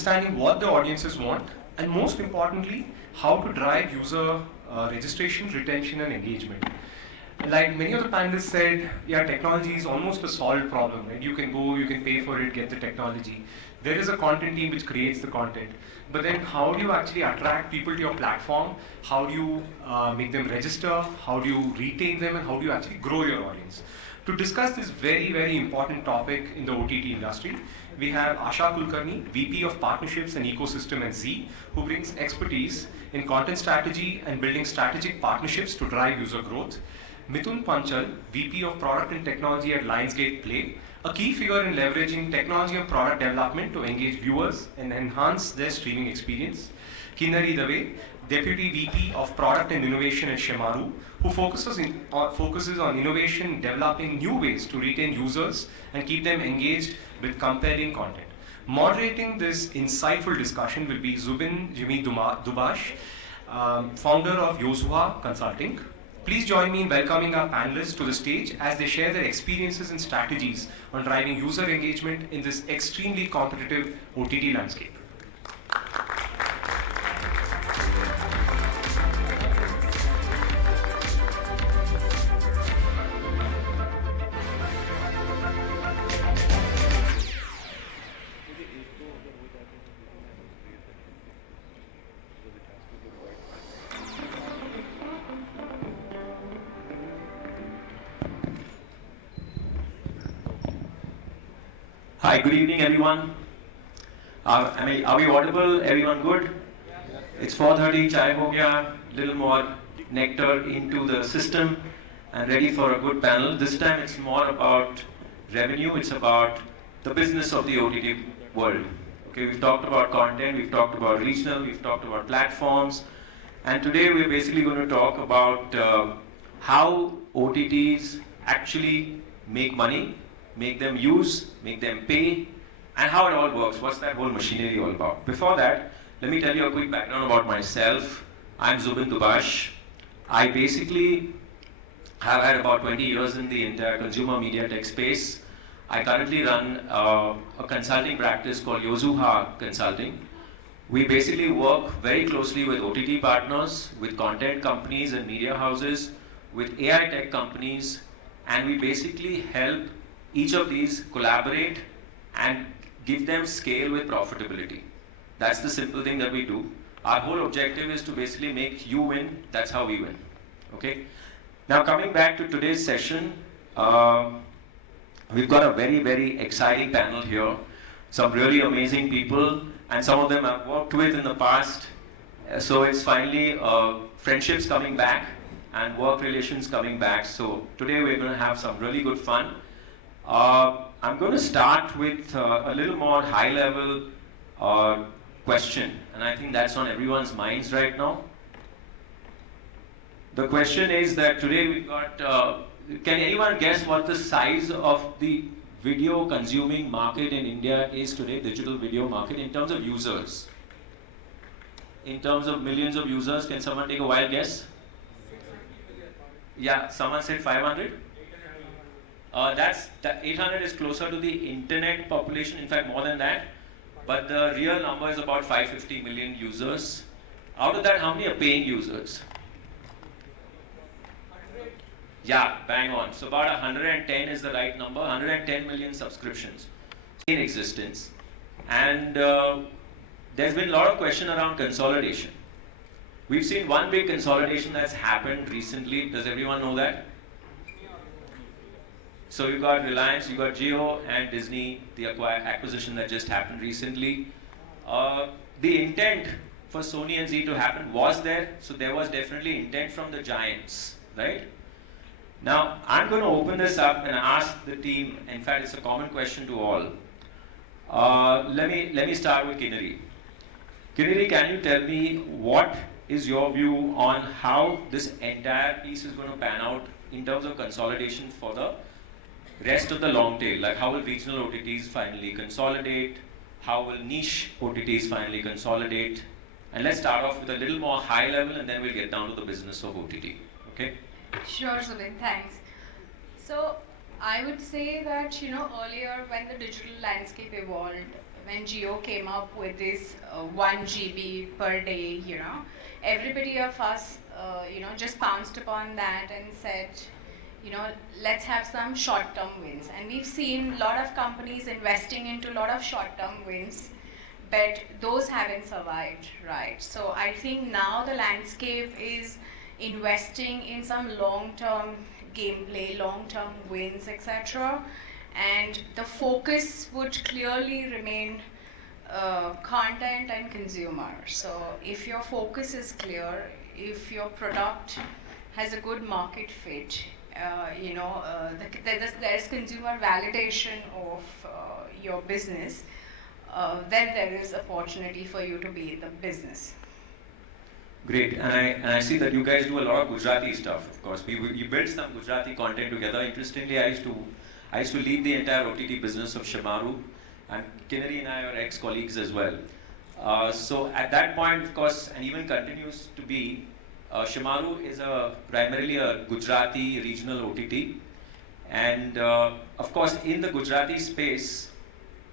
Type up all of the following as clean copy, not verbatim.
understanding what the audiences want, and most importantly, how to drive user registration, retention, and engagement. Like many of the panelists said, yeah, technology is almost a solved problem, right? You can go, you can pay for it, get the technology. There is a content team which creates the content. But then how do you actually attract people to your platform? How do you make them register? How do you retain them? And how do you actually grow your audience? To discuss this very, very important topic in the OTT industry, we have Asha Kulkarni, VP of Partnerships and Ecosystem at Z, who brings expertise in content strategy and building strategic partnerships to drive user growth. Mithun Panchal, VP of Product and Technology at Lionsgate Play, a key figure in leveraging technology and product development to engage viewers and enhance their streaming experience. Kinnari Dave, Deputy VP of Product and Innovation at Shemaru, who focuses on innovation, developing new ways to retain users and keep them engaged with compelling content. Moderating this insightful discussion will be Zubin Jimmy Dubash, founder of Yozuha Consulting. Please join me in welcoming our panelists to the stage as they share their experiences and strategies on driving user engagement in this extremely competitive OTT landscape. Hi, good evening everyone. Are we audible? Everyone good? It's 4:30, chai ho gaya, little more nectar into the system and ready for a good panel. This time it's more about revenue, it's about the business of the OTT world. Okay, we've talked about content, we've talked about regional, we've talked about platforms, and today we're basically going to talk about how OTTs actually make money, make them use, make them pay, and how it all works. What's that whole machinery all about? Before that, let me tell you a quick background about myself. I'm Zubin Dubash. I basically have had about 20 years in the entire consumer media tech space. I currently run a consulting practice called Yozuha Consulting. We basically work very closely with OTT partners, with content companies and media houses, with AI tech companies, and we basically help each of these collaborate and give them scale with profitability. That's the simple thing that we do. Our whole objective is to basically make you win. That's how we win. Okay? Now coming back to today's session, we've got a very, very exciting panel here. Some really amazing people, and some of them I've worked with in the past. So it's finally friendships coming back and work relations coming back. So today we're going to have some really good fun. I'm going to start with a little more high-level question, and I think that's on everyone's minds right now. The question is that today we've got, can anyone guess what the size of the video consuming market in India is today, digital video market, in terms of users? In terms of millions of users, can someone take a wild guess? Yeah, someone said 500? That's 800 is closer to the internet population, in fact more than that, but the real number is about 550 million users. Out of that, how many are paying users? Yeah, bang on. So about 110 is the right number, 110 million subscriptions in existence. And there's been a lot of question around consolidation. We've seen one big consolidation that's happened recently. Does everyone know that? So you've got Reliance, you've got Jio and Disney, the acquisition that just happened recently. The intent for Sony and Z to happen was there, so there was definitely intent from the giants, right? Now, I'm going to open this up and ask the team, in fact it's a common question to all. Let me start with Kinnari. Kinnari, can you tell me what is your view on how this entire piece is going to pan out in terms of consolidation for the rest of the long tail? Like how will regional OTTs finally consolidate? How will niche OTTs finally consolidate? And let's start off with a little more high level and then we'll get down to the business of OTT. Okay? Sure, Zubin, thanks. So I would say that, earlier when the digital landscape evolved, when Jio came up with this 1 GB per day, everybody of us, just pounced upon that and said, let's have some short-term wins. And we've seen a lot of companies investing into a lot of short-term wins, but those haven't survived, right? So I think now the landscape is investing in some long-term gameplay, long-term wins, etc. And the focus would clearly remain content and consumer. So if your focus is clear, if your product has a good market fit, there's consumer validation of your business, then there is opportunity for you to be in the business. Great, and I see that you guys do a lot of Gujarati stuff. Of course, you built some Gujarati content together. Interestingly, I used to lead the entire OTT business of Shamaru, and Kinnari and I are ex-colleagues as well. So at that point, of course, and even continues to be, Shamaru is primarily a Gujarati regional OTT, and of course, in the Gujarati space,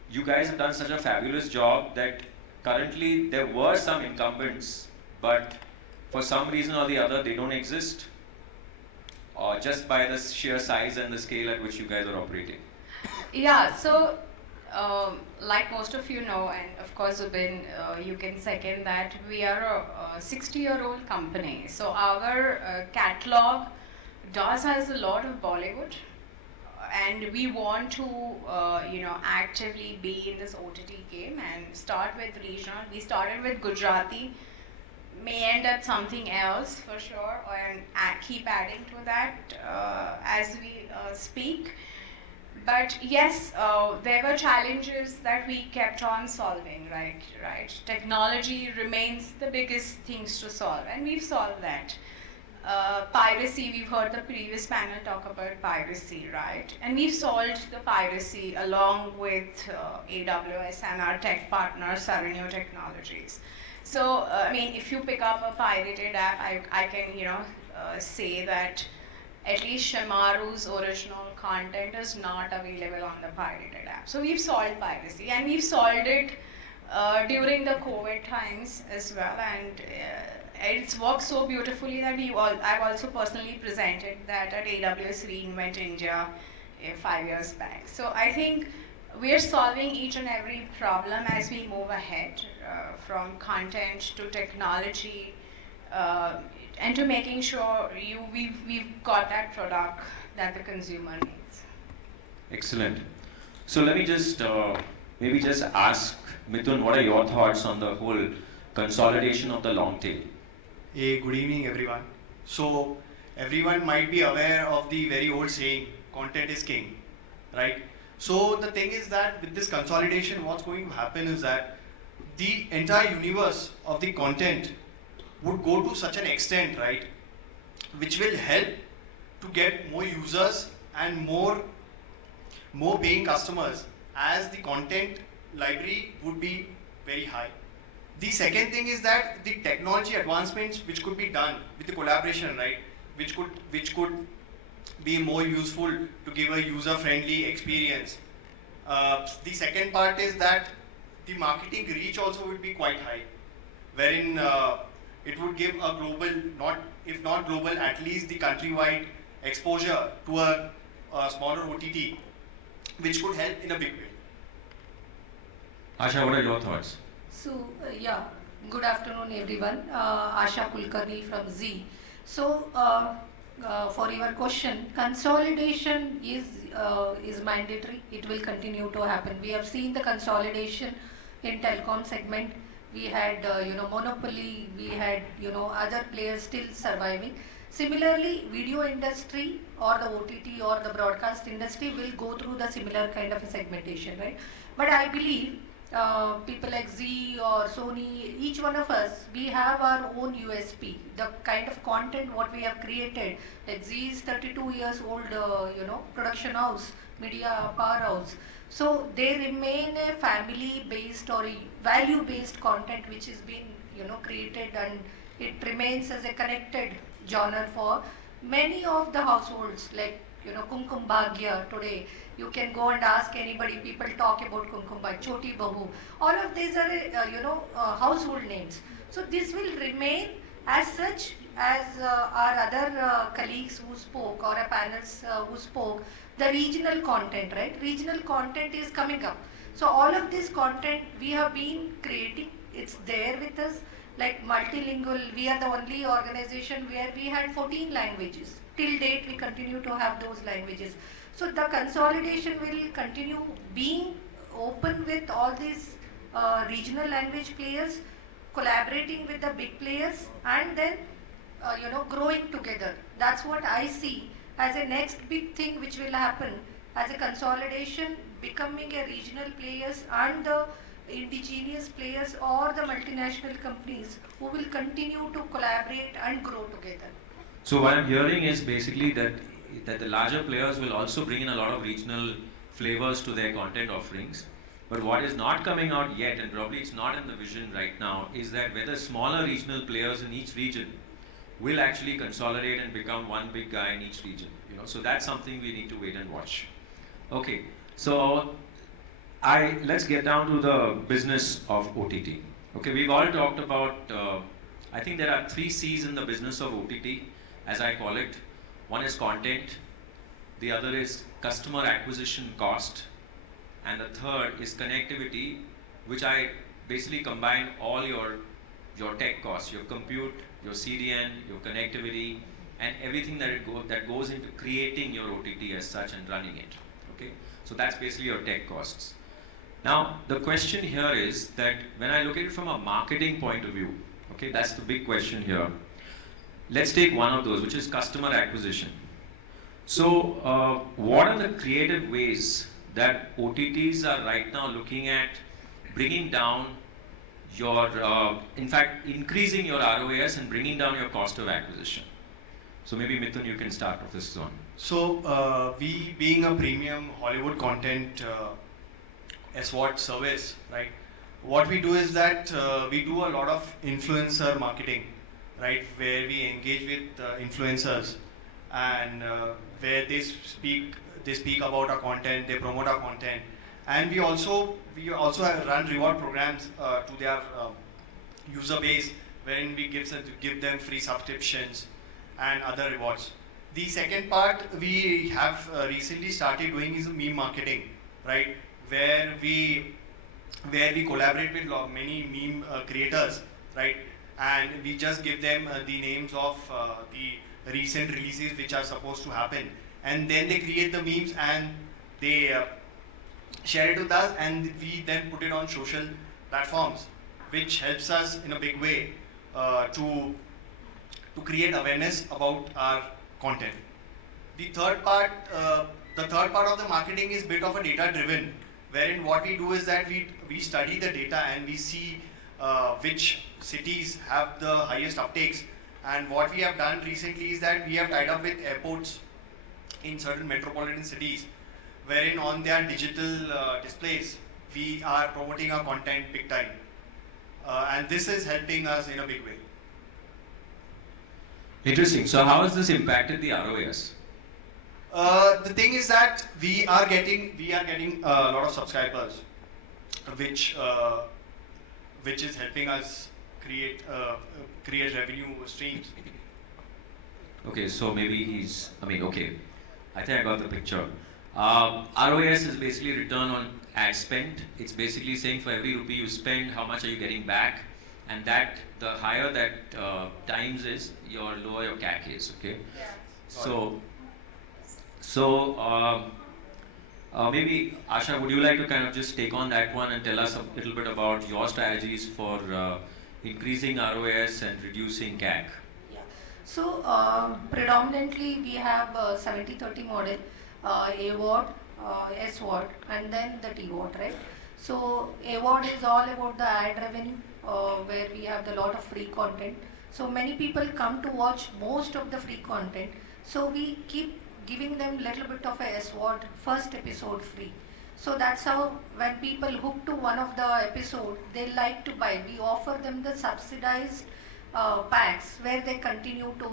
you guys have done such a fabulous job that currently there were some incumbents, but for some reason or the other, they don't exist, just by the sheer size and the scale at which you guys are operating. Yeah, so like most of you know, and of course Zubin, you can second that, we are a 60-year-old company. So our catalog does has a lot of Bollywood, and we want to actively be in this OTT game and start with regional. We started with Gujarati, may end up something else for sure, and keep adding to that as we speak. But yes, there were challenges that we kept on solving, right? Technology remains the biggest things to solve, and we've solved that. Piracy, we've heard the previous panel talk about piracy, right? And we've solved the piracy along with AWS and our tech partner, Saranyo Technologies. So, if you pick up a pirated app, I can, say that at least Shamaru's original content is not available on the pirated app. So we've solved piracy, and we've solved it during the COVID times as well, and it's worked so beautifully that I've also personally presented that at AWS reInvent India 5 years back. So I think we're solving each and every problem as we move ahead, from content to technology, and to making sure we've got that product that the consumer needs. Excellent. So let me just maybe just ask Mithun, what are your thoughts on the whole consolidation of the long tail? Hey, good evening everyone. So everyone might be aware of the very old saying, content is king, right? So the thing is that with this consolidation, what's going to happen is that the entire universe of the content would go to such an extent, right, which will help to get more users and more paying customers, as the content library would be very high. The second thing is that the technology advancements which could be done with the collaboration, right, which could be more useful to give a user-friendly experience. The second part is that the marketing reach also would be quite high, wherein it would give a global, if not global, at least the countrywide exposure to a smaller OTT, which could help in a big way. Asha, what are your thoughts? So, good afternoon everyone. Asha Kulkarni from Z. So, for your question, consolidation is mandatory. It will continue to happen. We have seen the consolidation in telecom segment. We had monopoly. We had other players still surviving. Similarly, video industry or the OTT or the broadcast industry will go through the similar kind of a segmentation, right? But I believe people like Z or Sony, each one of us, we have our own USP. The kind of content what we have created, like Z is 32 years old, production house, media powerhouse. So they remain a family-based or a value-based content which is being created, and it remains as a connected genre for many of the households, like Kumkum Bhagya today. You can go and ask anybody, people talk about Kumkum Bhagya, Choti Bahu. All of these are, household names. So this will remain as such as our other colleagues who spoke or our panels who spoke, the regional content, right? Regional content is coming up. So all of this content we have been creating, it's there with us. Like multilingual, we are the only organization where we had 14 languages. Till date, we continue to have those languages. So the consolidation will continue being open with all these regional language players, collaborating with the big players, and then growing together. That's what I see as a next big thing which will happen as a consolidation, becoming a regional players and the indigenous players or the multinational companies who will continue to collaborate and grow together. So what I'm hearing is basically that the larger players will also bring in a lot of regional flavors to their content offerings. But what is not coming out yet, and probably it's not in the vision right now, is that whether smaller regional players in each region will actually consolidate and become one big guy in each region. So that's something we need to wait and watch. Okay, so let's get down to the business of OTT. Okay, we've all talked about, I think there are 3 C's in the business of OTT, as I call it. One is content, the other is customer acquisition cost, and the third is connectivity, which I basically combine all your tech costs, your compute, your CDN, your connectivity, and everything that goes into creating your OTT as such and running it. Okay, so that's basically your tech costs. Now, the question here is that when I look at it from a marketing point of view, okay, that's the big question here. Let's take one of those, which is customer acquisition. So, what are the creative ways that OTTs are right now looking at bringing down your, in fact, increasing your ROAS and bringing down your cost of acquisition? So maybe Mithun, you can start with this one. So we being a premium Hollywood content SWOT service, right? What we do is that we do a lot of influencer marketing, right? Where we engage with influencers and where they speak about our content, they promote our content, and we also run reward programs to their user base, wherein we give them free subscriptions and other rewards. The second part we have recently started doing is meme marketing, right? Where we collaborate with many meme creators, right? And we just give them the names of the recent releases which are supposed to happen, and then they create the memes and they share it with us, and we then put it on social platforms, which helps us in a big way to create awareness about our content. The third part of the marketing is bit of a data driven, wherein what we do is that we study the data and we see which cities have the highest uptakes. And what we have done recently is that we have tied up with airports in certain metropolitan cities, wherein on their digital displays we are promoting our content big time, and this is helping us in a big way. Interesting. So how has this impacted the ROAS? The thing is that we are getting a lot of subscribers, which is helping us create revenue streams. Okay, so maybe okay, I think I got the picture. ROAS is basically return on ad spend. It's basically saying for every rupee you spend, how much are you getting back, and that the higher that times is, your lower your CAC is. Okay. Yeah. So maybe Asha, would you like to kind of just take on that one and tell us a little bit about your strategies for increasing ROAS and reducing CAC? Yeah. So predominantly we have 70-30 model, AWOD, SWOT, and then the TWOT, right? So AWOD is all about the ad revenue, where we have a lot of free content. So many people come to watch most of the free content. So we keep giving them little bit of a SWOT, first episode free. So that's how when people hook to one of the episode, they like to buy. We offer them the subsidized packs where they continue to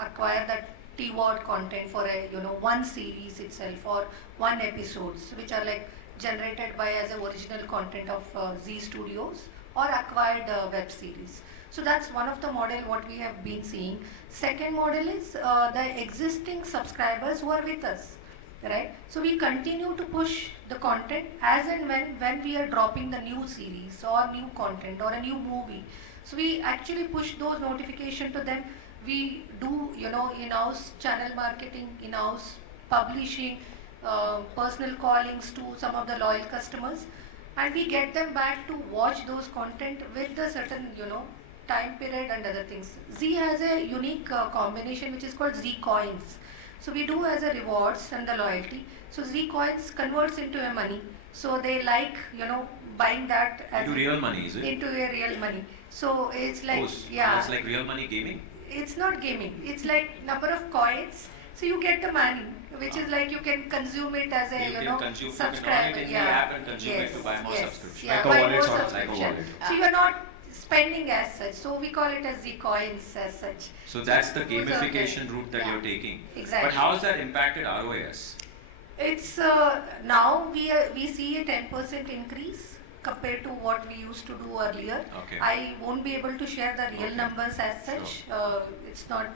acquire that keyword content for a one series itself or one episodes, which are like generated by as a original content of Z Studios or acquired web series. So that's one of the model what we have been seeing. Second model is the existing subscribers who are with us, right? So we continue to push the content as and when we are dropping the new series or new content or a new movie. So we actually push those notification to them. We do in-house channel marketing, in-house publishing, personal callings to some of the loyal customers, and we get them back to watch those content with the certain time period and other things. Z has a unique combination which is called Z coins. So we do as a rewards and the loyalty. So Z coins converts into a money. So they like buying that as into real money, is it? Into a real money. So it's like it's like real money gaming. It's not gaming. It's like number of coins. So you get the money, which is like you can consume it as a subscribe. You can earn it in the app and consume it to buy more subscription. Yeah, like a buy wallet more sort of, subscription. like a wallet. So you are not spending as such. So we call it as Z coins as such. So that's the gamification route that you're taking. Exactly. But how has that impacted ROAS? It's now we see a 10% increase compared to what we used to do earlier. Okay. I won't be able to share the real numbers as such. Sure. It's not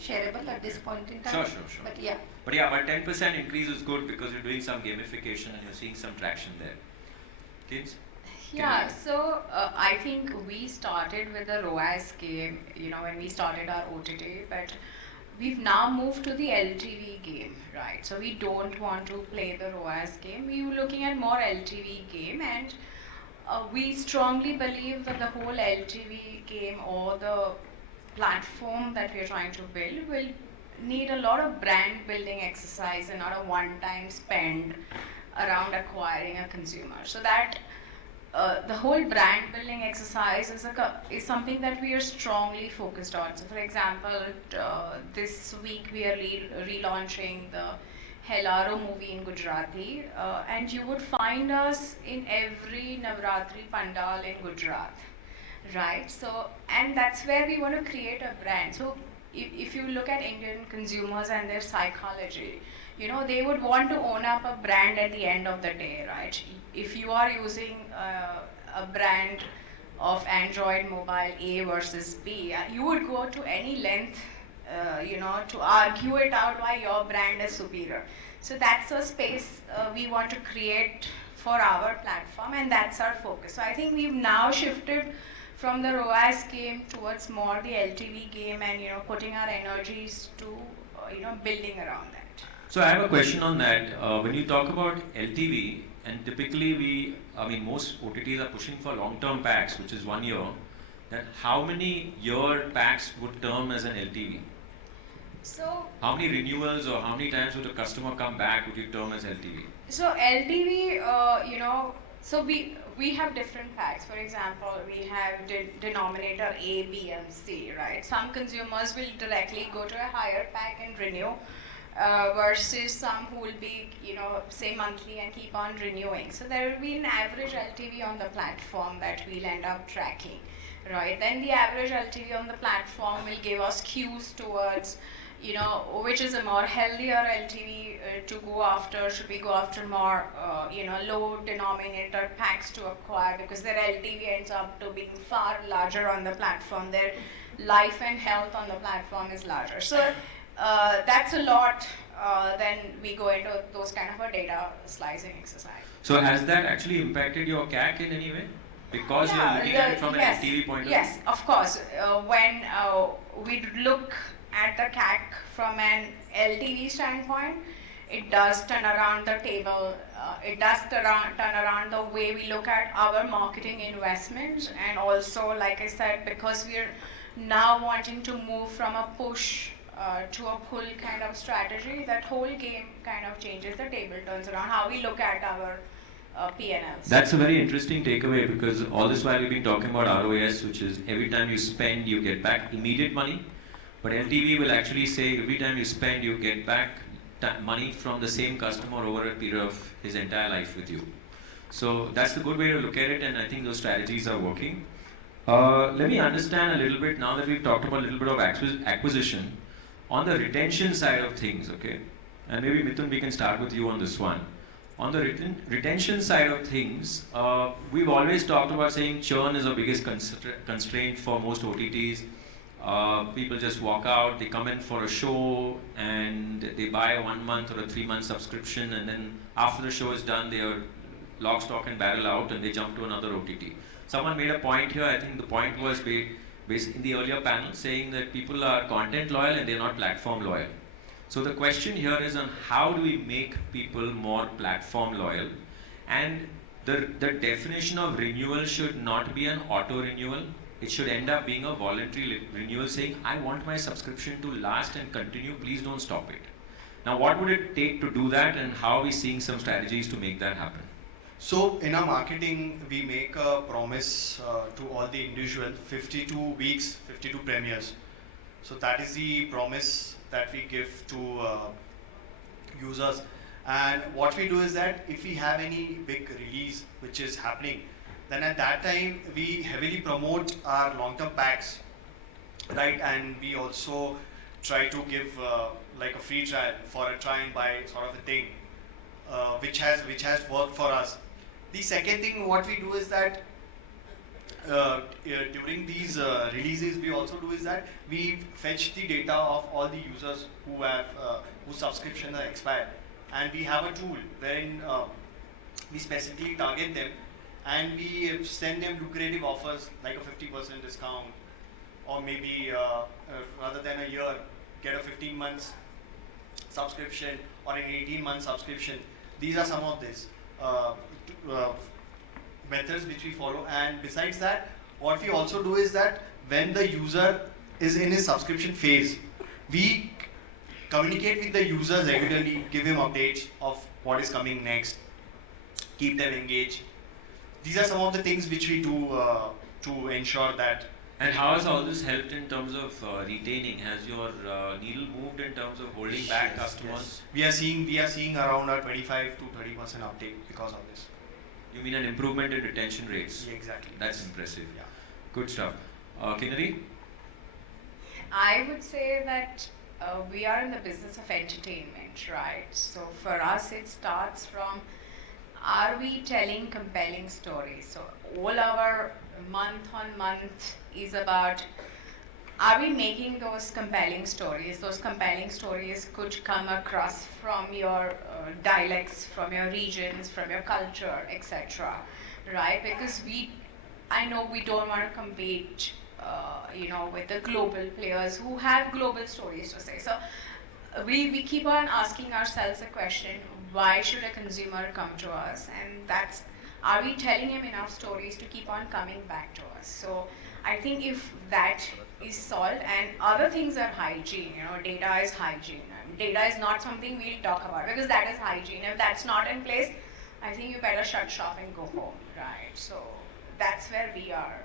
shareable at this point in time. Sure. But yeah. But 10% increase is good because you're doing some gamification and you're seeing some traction there. Kids? Yeah, so I think we started with the ROAS game, when we started our OTT, but we've now moved to the LTV game, right? So we don't want to play the ROAS game. We were looking at more LTV game, and we strongly believe that the whole LTV game or the platform that we're trying to build will need a lot of brand building exercise and not a one-time spend around acquiring a consumer. So that the whole brand building exercise is something that we are strongly focused on. So for example, this week we are relaunching the Helaro movie in Gujarati, and you would find us in every Navratri Pandal in Gujarat, right? So, and that's where we want to create a brand. So if you look at Indian consumers and their psychology, they would want to own up a brand at the end of the day, right? If you are using a brand of Android mobile A versus B, you would go to any length, to argue it out why your brand is superior. So that's a space we want to create for our platform, and that's our focus. So I think we've now shifted from the ROAS game towards more the LTV game, and putting our energies to building around that. So I have a question on that. When you talk about LTV, and typically most OTTs are pushing for long-term packs, which is 1 year, then how many year packs would term as an LTV? So how many renewals or how many times would a customer come back would you term as LTV? So LTV, so we have different packs. For example, we have denominator A, B, and C, right? Some consumers will directly go to a higher pack and renew, versus some who will be, say monthly and keep on renewing. So there will be an average LTV on the platform that we'll end up tracking, right? Then the average LTV on the platform will give us cues towards, which is a more healthier LTV to go after. Should we go after more, low denominator packs to acquire, because their LTV ends up to being far larger on the platform. Their life and health on the platform is larger. So that's a lot. Then we go into those kind of a data slicing exercise. So has that actually impacted your CAC in any way? Because you're looking at it from an LTV point of view? Yes, of course. When we look at the CAC from an LTV standpoint, it does turn around the table. It does turn around the way we look at our marketing investments, and also, like I said, because we're now wanting to move from a push to a pull kind of strategy, that whole game kind of changes. The table turns around how we look at our P&Ls. That's a very interesting takeaway, because all this while we've been talking about ROAS, which is every time you spend, you get back immediate money. But LTV will actually say every time you spend, you get back money from the same customer over a period of his entire life with you. So that's the good way to look at it, and I think those strategies are working. Let me understand a little bit, now that we've talked about a little bit of acquisition. On the retention side of things, okay, and maybe Mithun, we can start with you on this one. On the retention side of things, we've always talked about saying churn is the biggest constraint for most OTTs. People just walk out, they come in for a show, and they buy a 1 month or a 3 month subscription, and then after the show is done, they are lock, stock, and barrel out, and they jump to another OTT. Someone made a point here. I think the point was based in the earlier panel, saying that people are content loyal and they're not platform loyal. So the question here is on how do we make people more platform loyal, and the definition of renewal should not be an auto renewal. It should end up being a voluntary renewal, saying I want my subscription to last and continue, please don't stop it. Now what would it take to do that, and how are we seeing some strategies to make that happen? So in our marketing, we make a promise to all the individual 52 weeks, 52 premieres. So that is the promise that we give to users. And what we do is that if we have any big release which is happening, then at that time we heavily promote our long-term packs, right? And we also try to give like a free trial for a try and buy sort of a thing, which has worked for us. The second thing what we do is that during these releases, we also do is that we fetch the data of all the users who have whose subscription are expired, and we have a tool wherein we specifically target them, and we send them lucrative offers like a 50% discount, or maybe rather than a year, get a 15 months subscription or an 18-month subscription. These are some of these methods which we follow. And besides that, what we also do is that when the user is in his subscription phase, we communicate with the users regularly, give him updates of what is coming next, keep them engaged. These are some of the things which we do to ensure that. And how has all this helped in terms of retaining? Has your needle moved in terms of holding back customers? Yes. We are seeing around a 25 to 30% uptake because of this. You mean an improvement in retention rates? Yeah, exactly. That's impressive. Yeah. Good stuff. Kinnari? I would say that we are in the business of entertainment, right? So for us, it starts from, are we telling compelling stories? So all our month on month is about, are we making those compelling stories? Those compelling stories could come across from your dialects, from your regions, from your culture, etc. Right? Because I know we don't want to compete, with the global players who have global stories to say. So we keep on asking ourselves the question, why should a consumer come to us? And that's, are we telling him enough stories to keep on coming back to us? So I think if that is solved, and other things are hygiene, data is hygiene. Data is not something we'll talk about because that is hygiene. If that's not in place, I think you better shut shop and go home, right? So that's where we are.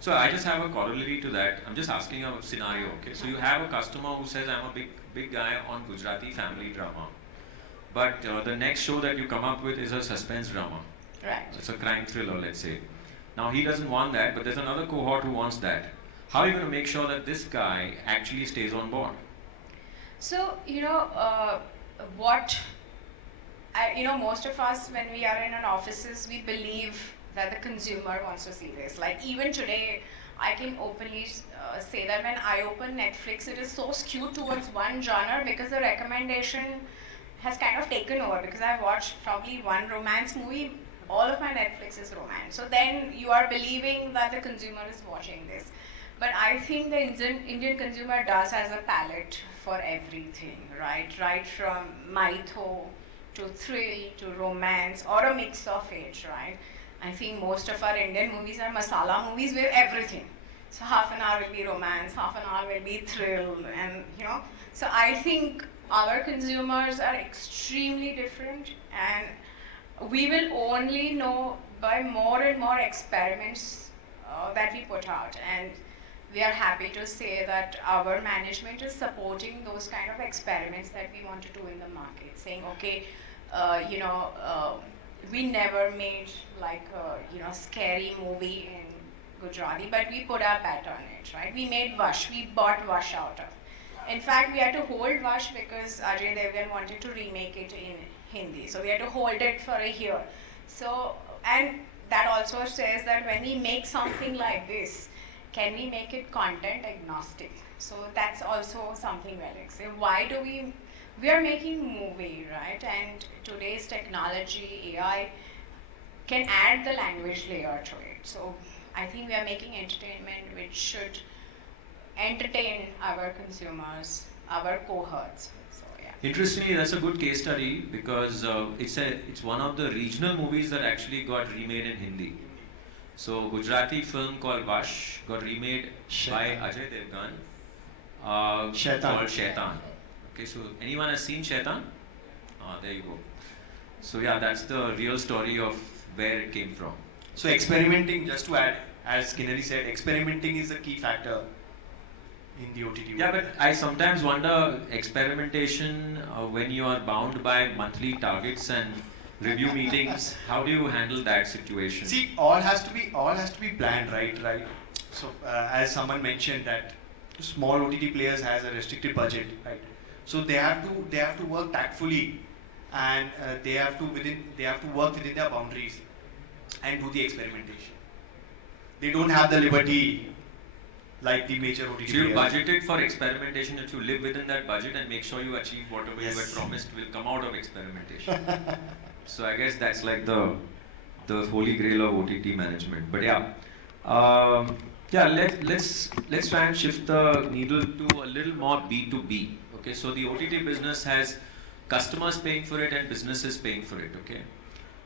So I just have a corollary to that. I'm just asking a scenario, okay? So you have a customer who says, I'm a big guy on Gujarati family drama. But the next show that you come up with is a suspense drama. Right. It's a crime thriller, let's say. Now he doesn't want that, but there's another cohort who wants that. How are you going to make sure that this guy actually stays on board? So, most of us, when we are in an offices, we believe that the consumer wants to see this. Like even today, I can openly say that when I open Netflix, it is so skewed towards one genre because the recommendation has kind of taken over, because I've watched probably one romance movie, all of my Netflix is romance. So then you are believing that the consumer is watching this. But I think the Indian consumer does has a palette for everything, right? Right from mytho to thrill to romance or a mix of it, right? I think most of our Indian movies are masala movies with everything. So half an hour will be romance, half an hour will be thrill, and So I think our consumers are extremely different, and we will only know by more and more experiments that we put out. And we are happy to say that our management is supporting those kind of experiments that we want to do in the market, saying, okay, we never made like a scary movie in Gujarati, but we put our bet on it, right? We made Vash, we bought Vash out of. In fact, we had to hold Vash because Ajay Devgan wanted to remake it in Hindi. So we had to hold it for a year. So, and that also says that when we make something like this, can we make it content agnostic? So that's also something we're like, say, why do we are making movie, right? And today's technology, AI, can add the language layer to it. So I think we are making entertainment which should entertain our consumers, our cohorts. So yeah. Interestingly, that's a good case study because it's one of the regional movies that actually got remade in Hindi. So Gujarati film called Vash got remade by Ajay Devgan called Shaitan. Okay, so anyone has seen Shaitan? There you go. So yeah, that's the real story of where it came from. So experimenting, just to add, as Kinnari said, experimenting is a key factor in the OTT world. Yeah, but I sometimes wonder experimentation when you are bound by monthly targets and review meetings. How do you handle that situation? See, all has to be planned, right? So as someone mentioned that small OTT players has a restricted budget, right? So they have to work tactfully, and they have to work within their boundaries and do the experimentation. They don't have the liberty like the major OTT So you players. budgeted for experimentation. If you live within that budget and make sure you achieve whatever you had promised will come out of experimentation. So I guess that's like the holy grail of OTT management. But yeah, let's try and shift the needle to a little more B2B. Okay, so the OTT business has customers paying for it and businesses paying for it. Okay,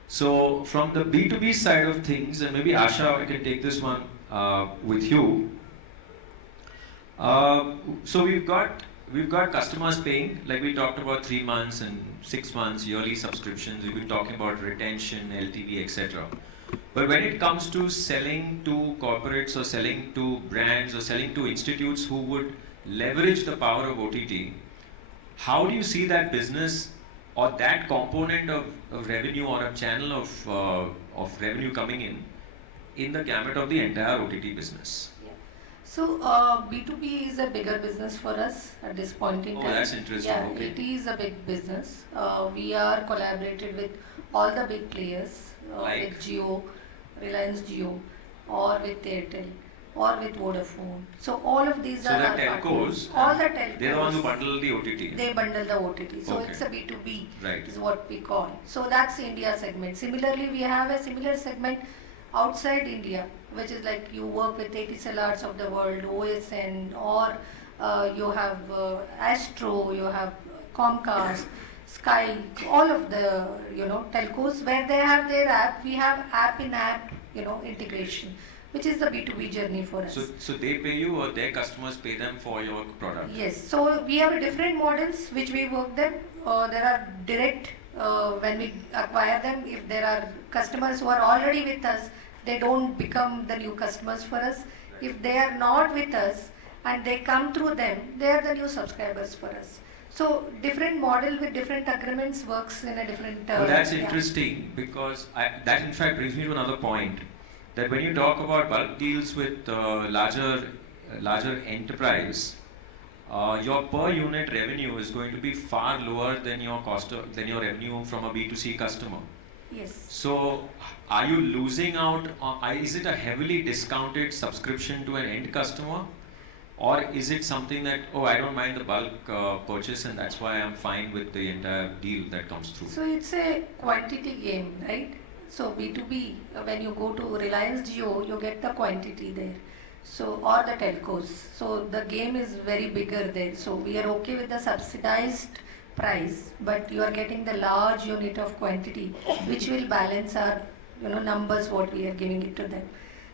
so from the B2B side of things, and maybe Asha, I can take this one with you. So we've got customers paying, like we talked about 3 months and 6 months, yearly subscriptions. We've been talking about retention, LTV, etc. But when it comes to selling to corporates or selling to brands or selling to institutes who would leverage the power of OTT, how do you see that business or that component of revenue or a channel of revenue coming in the gamut of the entire OTT business? So B2B is a bigger business for us at this point in time. Oh, that's interesting. Yeah, Okay. it is a big business. We are collaborated with all the big players, Like? with Jio, Reliance Jio, or with Airtel, or with Vodafone. So all of these So are the our telcos, partners. All the telcos. they're the ones who bundle the OTT. They bundle the OTT. So Okay. it's a B2B Right. is what we call. So that's India segment. Similarly, we have a similar segment outside India, which is like you work with ATCLRs of the world, OSN, or you have Astro, you have Comcast, Sky, all of the telcos where they have their app. We have app in app integration, which is the B2B journey for us. So they pay you or their customers pay them for your product? Yes, so we have different models which we work them. There are direct when we acquire them. If there are customers who are already with us, they don't become the new customers for us. If they are not with us and they come through them, they are the new subscribers for us. So different model with different agreements works in a different. Well, that's yeah. interesting because that in fact brings me to another point. That when you talk about bulk deals with larger enterprise, your per unit revenue is going to be far lower than your revenue from a B2C customer. Yes. So, are you losing out? Is it a heavily discounted subscription to an end customer, or is it something that I don't mind the bulk purchase and that's why I'm fine with the entire deal that comes through? So it's a quantity game, right? So B2B, when you go to Reliance Jio, you get the quantity there. So, or the telcos. So the game is very bigger there. So we are okay with the subsidized price, but you are getting the large unit of quantity, which will balance our numbers what we are giving it to them.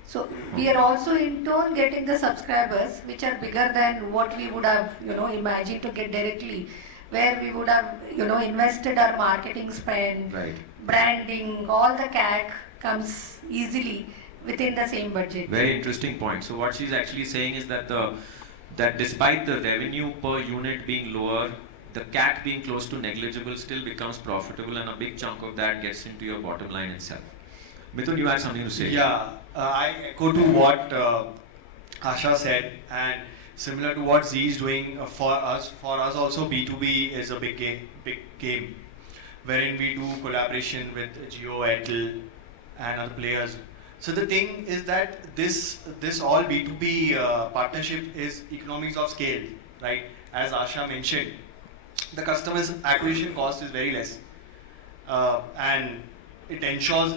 So we are also in turn getting the subscribers which are bigger than what we would have imagined to get directly, where we would have invested our marketing spend, Right. branding, all the CAC comes easily within the same budget. Very interesting point. So what she's actually saying is that that despite the revenue per unit being lower, the CAC being close to negligible still becomes profitable, and a big chunk of that gets into your bottom line itself. Mithun, you had something to say? Yeah, I echo to what Asha said, and similar to what Z is doing for us. For us also, B2B is a big game, wherein we do collaboration with Jio, Airtel, and other players. So the thing is that this all B2B partnership is economies of scale, right? As Asha mentioned, the customer's acquisition cost is very less, and it ensures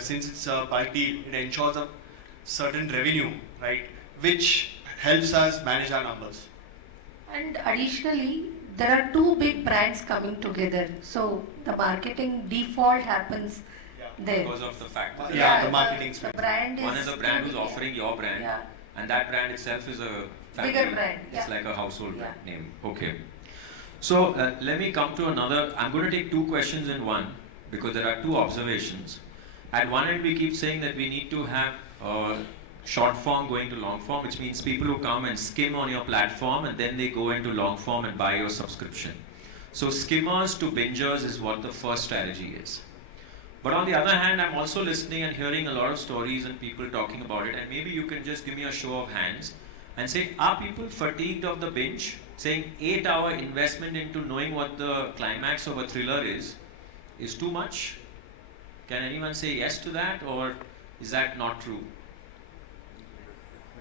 since it's a bulk deal, it ensures a certain revenue, right, which helps us manage our numbers. And additionally, there are two big brands coming together. So the marketing default happens there. Because of the fact that The marketing the space. brand one is a brand who's offering your brand, Yeah. and that brand itself is a family. Bigger brand, It's yeah. like a household Yeah. brand name. Okay. So let me come to another. I'm going to take two questions in one because there are two observations. At one end, we keep saying that we need to have short form going to long form, which means people who come and skim on your platform and then they go into long form and buy your subscription. So skimmers to bingers is what the first strategy is. But on the other hand, I'm also listening and hearing a lot of stories and people talking about it, and maybe you can just give me a show of hands and say, are people fatigued of the binge? Saying 8-hour investment into knowing what the climax of a thriller is too much? Can anyone say yes to that, or is that not true?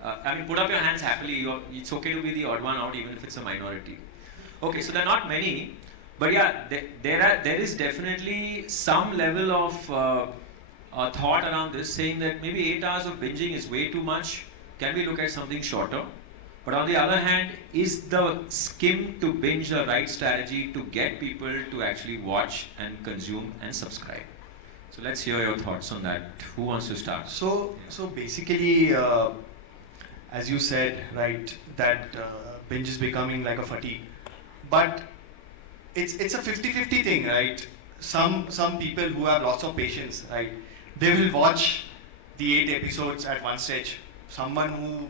I mean, put up your hands happily. It's okay to be the odd one out, even if it's a minority. Okay, so there are not many, but yeah, there is definitely some level of thought around this, saying that maybe 8 hours of binging is way too much. Can we look at something shorter? But on the other hand, is the skim to binge the right strategy to get people to actually watch and consume and subscribe? So let's hear your thoughts on that. Who wants to start? So basically, as you said, right, that binge is becoming like a fatigue. But it's a 50-50 thing, right? Some people who have lots of patience, right, they will watch the 8 episodes at one stretch. Someone who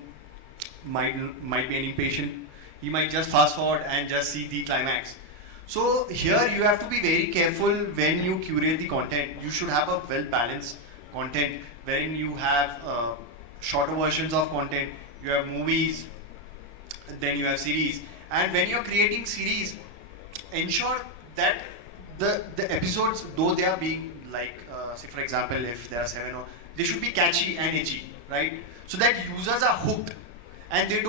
might be an impatient, he might just fast forward and just see the climax. So here you have to be very careful when you curate the content. You should have a well balanced content wherein you have shorter versions of content, you have movies, then you have series. And when you're creating series, ensure that the episodes, though they are being like, say for example, if there are 7 or, they should be catchy and edgy, right? So that users are hooked and they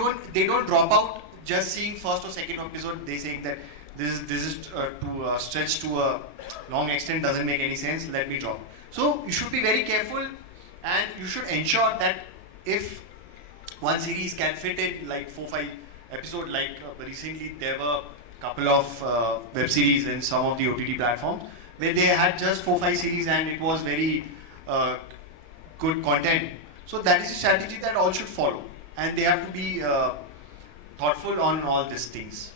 don't drop out just seeing first or second episode. They saying that this is to stretch to a long extent, doesn't make any sense, let me drop. So you should be very careful and you should ensure that if one series can fit in like 4-5 episodes, like recently there were a couple of web series in some of the OTT platforms where they had just 4-5 series and it was very good content. So that is a strategy that all should follow, and they have to be thoughtful on all these things.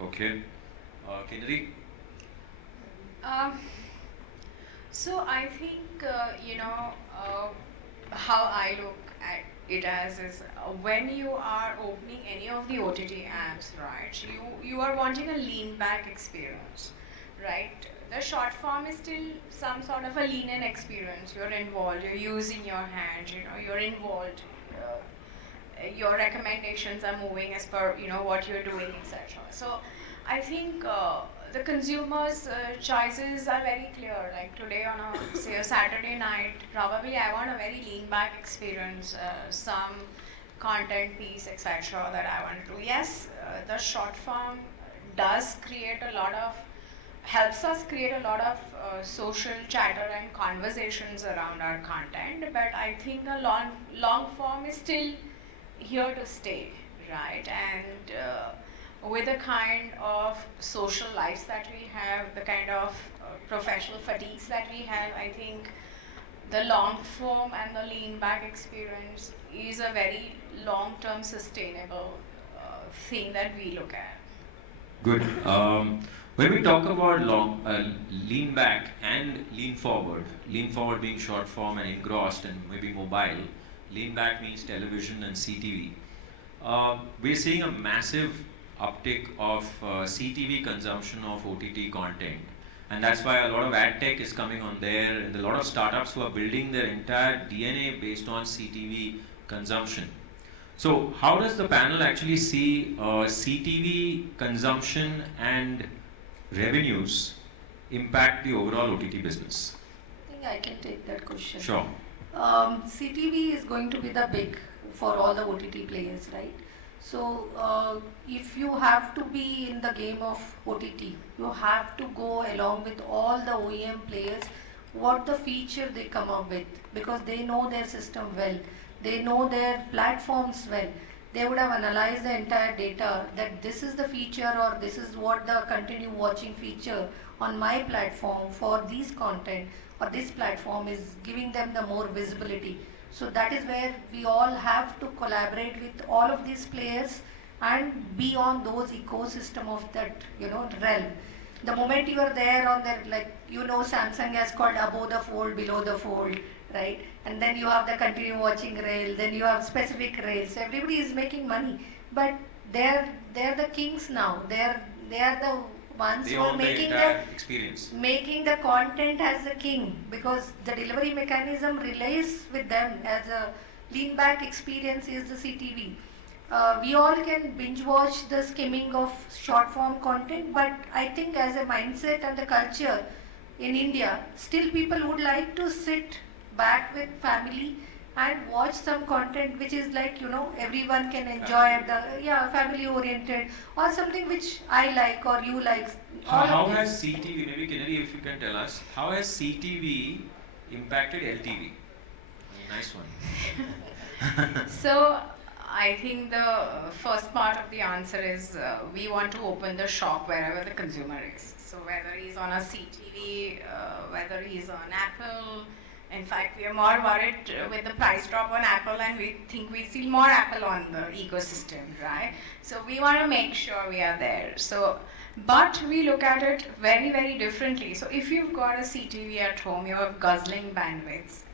Okay. Kendri? So I think, how I look at it as is when you are opening any of the OTT apps, right, you are wanting a lean back experience, right? The short form is still some sort of a lean in experience. You're involved, you're using your hand, you're involved. Your recommendations are moving as per what you're doing, etc. So I think the consumers' choices are very clear. Like today on a Saturday night, probably I want a very lean back experience, some content piece, etc. that I want to do. Yes, the short form does helps us create a lot of social chatter and conversations around our content, but I think the long form is still here to stay, right? And with the kind of social lives that we have, the kind of professional fatigues that we have, I think the long form and the lean back experience is a very long-term sustainable thing that we look at. Good. When we talk about lean back and lean forward being short form and engrossed and maybe mobile, lean back means television and CTV. We're seeing a massive uptick of CTV consumption of OTT content, and that's why a lot of ad tech is coming on there, and a lot of startups who are building their entire DNA based on CTV consumption. So how does the panel actually see CTV consumption and revenues impact the overall OTT business? I think I can take that question. Sure. CTV is going to be the big for all the OTT players, right? So if you have to be in the game of OTT, you have to go along with all the OEM players, what the feature they come up with, because they know their system well, they know their platforms well. They would have analyzed the entire data that this is the feature or this is what the continue watching feature on my platform for these content or this platform is giving them the more visibility. So that is where we all have to collaborate with all of these players and be on those ecosystem of that, realm. The moment you are there on that, Samsung has called above the fold, below the fold, right? And then you have the continue watching rail, then you have specific rails. So everybody is making money, but they're the kings now. They are the ones They who are own the making entire experience. making the content as the king, because the delivery mechanism relays with them as a lean back experience is the CTV. We all can binge watch the skimming of short form content, but I think as a mindset and the culture in India, still people would like to sit back with family and watch some content which is everyone can enjoy family oriented or something which I like or you like. How has CTV, maybe Kennedy if you can tell us, how has CTV impacted LTV? Nice one. So I think the first part of the answer is we want to open the shop wherever the consumer is. So whether he's on a CTV, whether he's on Apple. In fact, we are more worried with the price drop on Apple, and we think we see more Apple on the ecosystem, right? So we want to make sure we are there. So, but we look at it very, very differently. So if you've got a CTV at home, you have guzzling bandwidths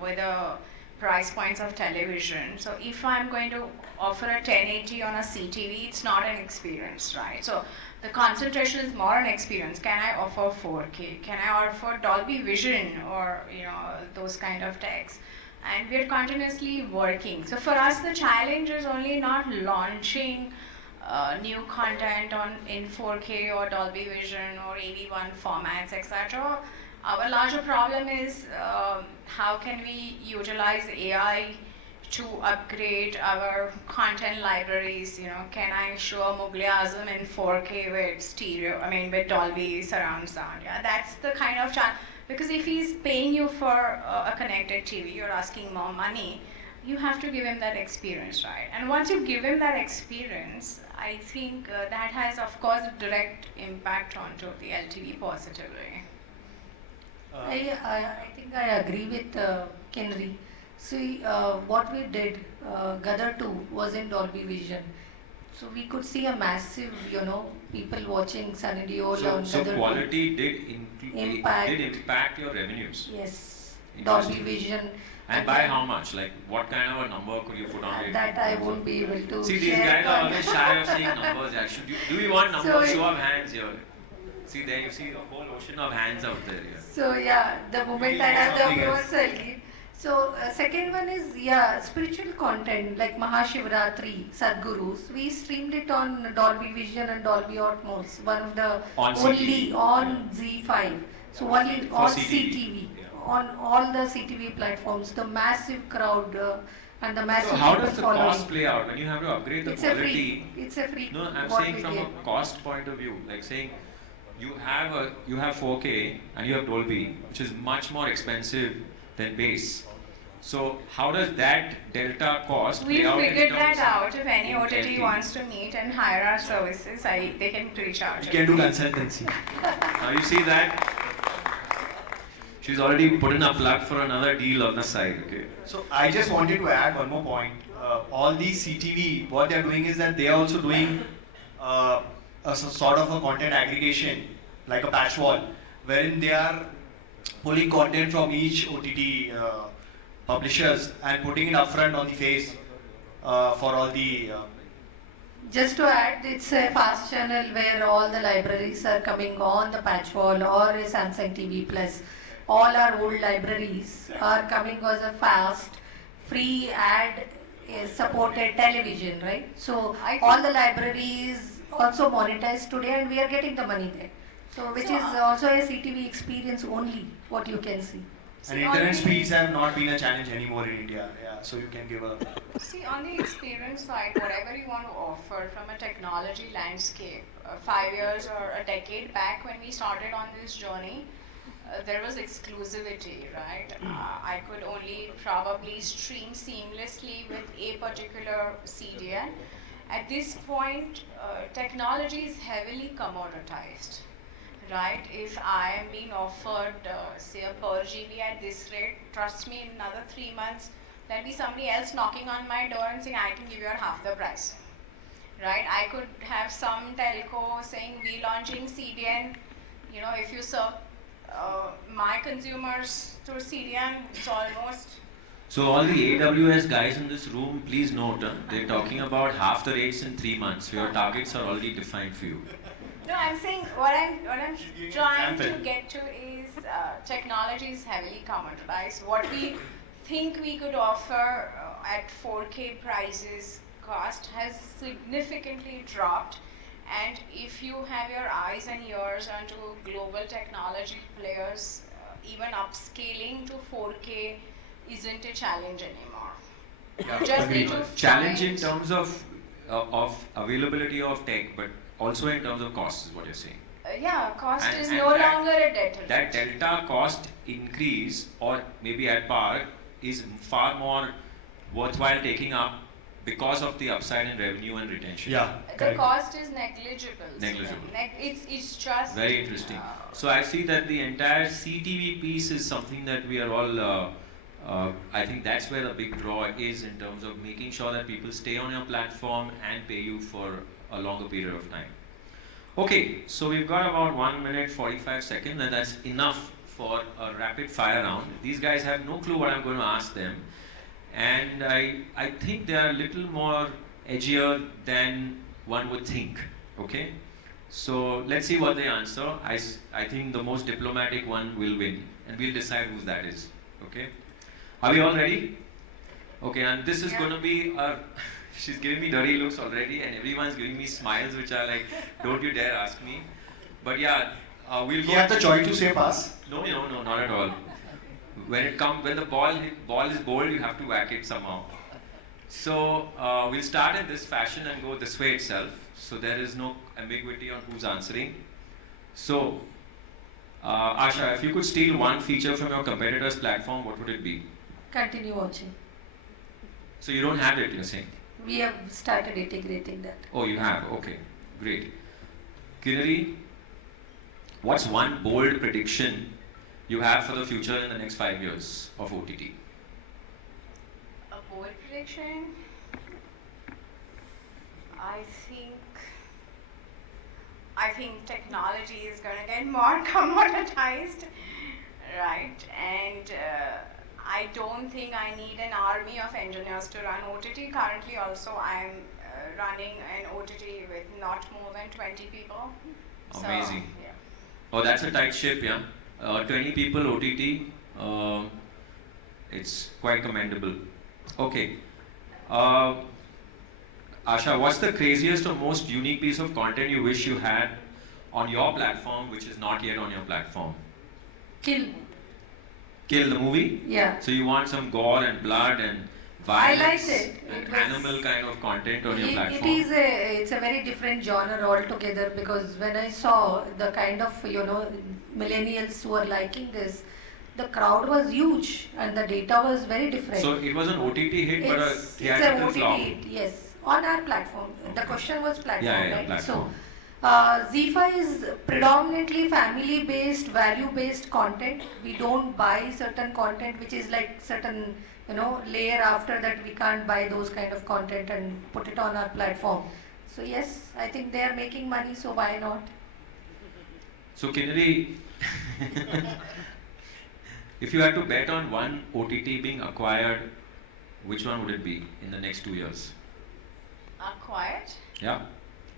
with the price points of television. So if I'm going to offer a 1080 on a CTV, it's not an experience, right? So the concentration is more an experience. Can I offer 4K? Can I offer Dolby Vision or those kind of techs? And we're continuously working. So for us, the challenge is only not launching new content in 4K or Dolby Vision or AV1 formats, etc. Our larger problem is how can we utilize AI to upgrade our content libraries. Can I show a Mughal Azam in 4K with with Dolby surround sound? Yeah, that's the kind of chance. Because if he's paying you for a connected TV, you're asking more money, you have to give him that experience, right? And once you give him that experience, I think that has, of course, a direct impact onto the LTV positively. I think I agree with Kenry. See, what we did, Gadar 2 was in Dolby Vision. So we could see a massive, people watching Sunny Deol on So Gadar quality 2. did Impact. impact your revenues. Yes, Interesting. Dolby Vision. And by how much? Like what kind of a number could you put on it? That I won't be able to See, these share guys are on- always shy of saying numbers. Actually, do we want numbers? So Show of hands here. See there, you see a whole ocean of hands out there. Yeah. So the moment I have the approval, I'll give. So second one is spiritual content like Mahashivratri, Sadgurus. We streamed it on Dolby Vision and Dolby Atmos. One of the On only CTV. on Z5. So only For on CTV. CTV, Yeah. on all the CTV platforms. The massive crowd and the massive So how people does the following. cost play out when you have to upgrade the It's a quality? free. It's a free. No, I'm what saying we from give. a cost point of view, like saying you have 4K and you have Dolby, which is much more expensive than base. So how does that delta cost We play out in figured terms that out. If any in OTT LTV? wants to meet and hire our services, they can reach out. You can do consultancy. Now you see that she's already put in a plug for another deal on the side. Okay. So I just wanted to add one more point. All these CTV, what they are doing is that they are also doing sort of a content aggregation, like a patch wall, wherein they are pulling content from each OTT publishers and putting it upfront on the face for all the. Just to add, it's a fast channel where all the libraries are coming on the patch wall or a Samsung TV Plus. All our old libraries are coming as a fast, free ad supported television, right? So I all the libraries also monetize today, and we are getting the money there. So which So, is also a CTV experience only, what you can see. And See, internet on the- speeds have not been a challenge anymore in India. Yeah, so you can give a. See, on the experience side, whatever you want to offer from a technology landscape, 5 years or a decade back when we started on this journey, there was exclusivity, right? I could only probably stream seamlessly with a particular CDN. At this point, technology is heavily commoditized, right? If I am being offered, say, a per GB at this rate, trust me, in another 3 months, there'll be somebody else knocking on my door and saying, I can give you at half the price, right? I could have some telco saying, we launching CDN, you know, if you serve my consumers through CDN, it's almost. So all the AWS guys in this room, please note, they're talking about half the rates in 3 months. Your targets are already defined for you. No, I'm saying what I'm trying to example. get to is technology is heavily commoditized. What we think we could offer at 4K prices cost has significantly dropped. And if you have your eyes and ears onto global technology players, even upscaling to 4K isn't a challenge anymore. Yeah, Just agreed. need to Challenge in find- terms of availability of tech, but also in terms of cost is what you're saying. Yeah, cost And- is and no that- longer a deterrent. That delta cost increase or maybe at par is far more worthwhile taking up because of the upside in revenue and retention. Yeah, The correct. cost is negligible. Negligible. It's just Very interesting. So I see that the entire CTV piece is something that we are all, I think that's where the big draw is in terms of making sure that people stay on your platform and pay you for a longer period of time. Okay, so we've got about 1 minute 45 seconds and that's enough for a rapid fire round. These guys have no clue what I'm going to ask them. And I think they are a little more edgier than one would think, okay? So let's see what they answer. I think the most diplomatic one will win and we'll decide who that is, okay? Are we all ready? Okay, and this is going to be she's giving me dirty looks already and everyone's giving me smiles which are like, don't you dare ask me. But yeah, we'll You go. have the choice to say pass. No, not at all. When the ball is bowled, you have to whack it somehow. So we'll start in this fashion and go this way itself. So there is no ambiguity on who's answering. So, Asha, if you could steal one feature from your competitor's platform, what would it be? Continue watching. So you don't have it, you're saying? We have started integrating that. Oh, you have. Okay, great. Kinari, what's one bold prediction you have for the future in the next 5 years of OTT? a bold prediction. I think technology is going to get more commoditized, right? And I don't think I need an army of engineers to run OTT. Currently, also, I'm running an OTT with not more than 20 people. Amazing. So, yeah. Oh, that's a tight ship, yeah. 20 people OTT, it's quite commendable. Okay. Asha, what's the craziest or most unique piece of content you wish you had on your platform which is not yet on your platform? Kill. Kill the movie? Yeah. So you want some gore and blood and I violence liked it. and It was- animal kind of content on your platform? It's a very different genre altogether because when I saw the kind of millennials who are liking this, the crowd was huge and the data was very different. So it was an OTT hit but a It's a theatrical OTT, flop. yes, on our platform. The question was platform, Yeah, right? platform. So, ZIFI is predominantly family-based, value-based content. We don't buy certain content which is like certain, layer after that we can't buy those kind of content and put it on our platform. So yes, I think they are making money, so why not? So Kinari, if you had to bet on one OTT being acquired, which one would it be in the next 2 years? Acquired? Yeah?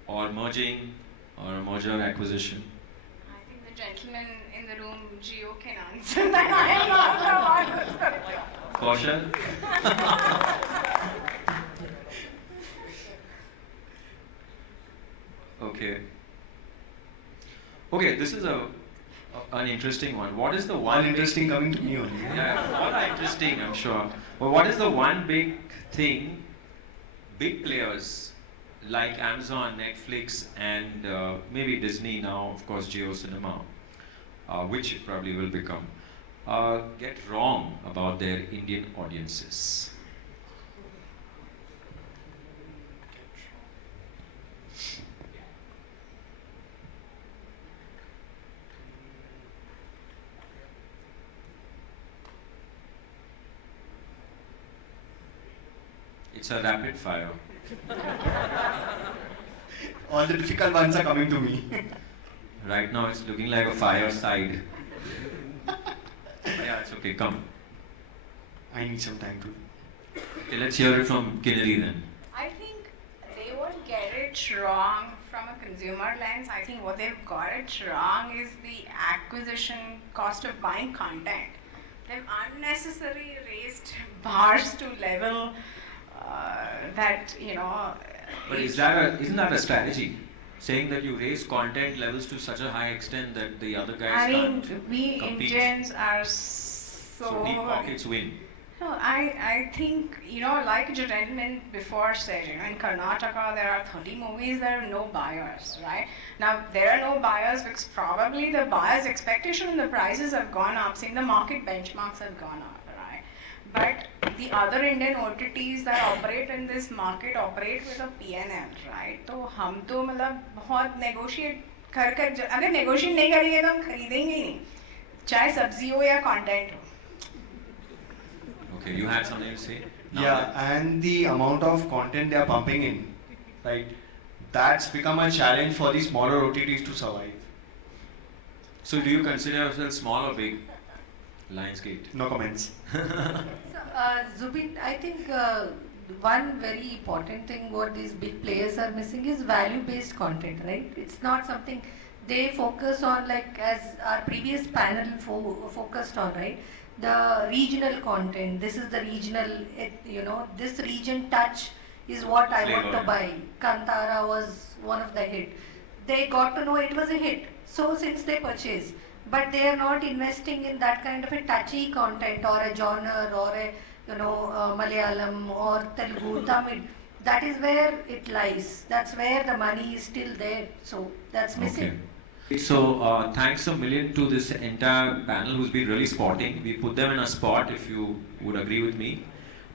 Or merging, or a merger acquisition? I think the gentleman in the room, Geo, can answer that. I am not the one who's going to. Kaushal? Okay. Okay, this is an interesting one. What is the one All interesting coming to me only. Yeah, all are interesting, I'm sure. But what is the one big thing, big players like Amazon, Netflix, and maybe Disney now, of course, Geo Cinema, which it probably will become, get wrong about their Indian audiences? It's a rapid fire. All the difficult ones are coming to me. Right now it's looking like a fireside. Yeah, it's okay, come. I need some time to. Okay, let's hear it from Kinnari then. I think they won't get it wrong from a consumer lens. I think what they've got it wrong is the acquisition cost of buying content. They've unnecessarily raised bars to level that, you know. But isn't that a strategy? Saying that you raise content levels to such a high extent that the other guys I mean, can't we compete. Indians are so. So deep pockets win. No, I think, you know, like a gentleman before said, you know, in Karnataka there are 30 movies, there are no buyers, right? Now, there are no buyers because probably the buyers' expectation and the prices have gone up, saying the market benchmarks have gone up, right? But the other Indian OTTs that operate in this market operate with a PNL, right? तो हम तो मतलब बहुत negotiate कर अगर negotiate नहीं करेंगे तो हम खरीदेंगे ही नहीं, चाहे सब्जी हो या content हो. Okay, you had something to say? Now Yeah, and the amount of content they are pumping in, right? That's become a challenge for the smaller OTTs to survive. So do you consider yourself small or big? Lionsgate. No comments. Zubin, I think one very important thing what these big players are missing is value-based content, right? It's not something they focus on, like as our previous panel focused on, right? The regional content. This is the regional, you know, this region touch is what I want to buy. Kantara was one of the hit. They got to know it was a hit. So since they purchased, but they are not investing in that kind of a touchy content or a genre or a, you know, Malayalam or Telugu, Tamil. That is where it lies. That's where the money is still there. So that's missing. Okay. So thanks a million to this entire panel who's been really spotting. We put them in a spot, if you would agree with me.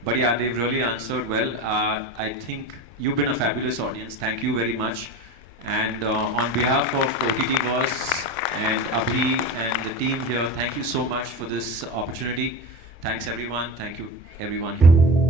But yeah, they've really answered well. I think you've been a fabulous audience. Thank you very much. And on behalf of OTT Boss and Abhi and the team here, thank you so much for this opportunity. Thanks everyone. Thank you everyone.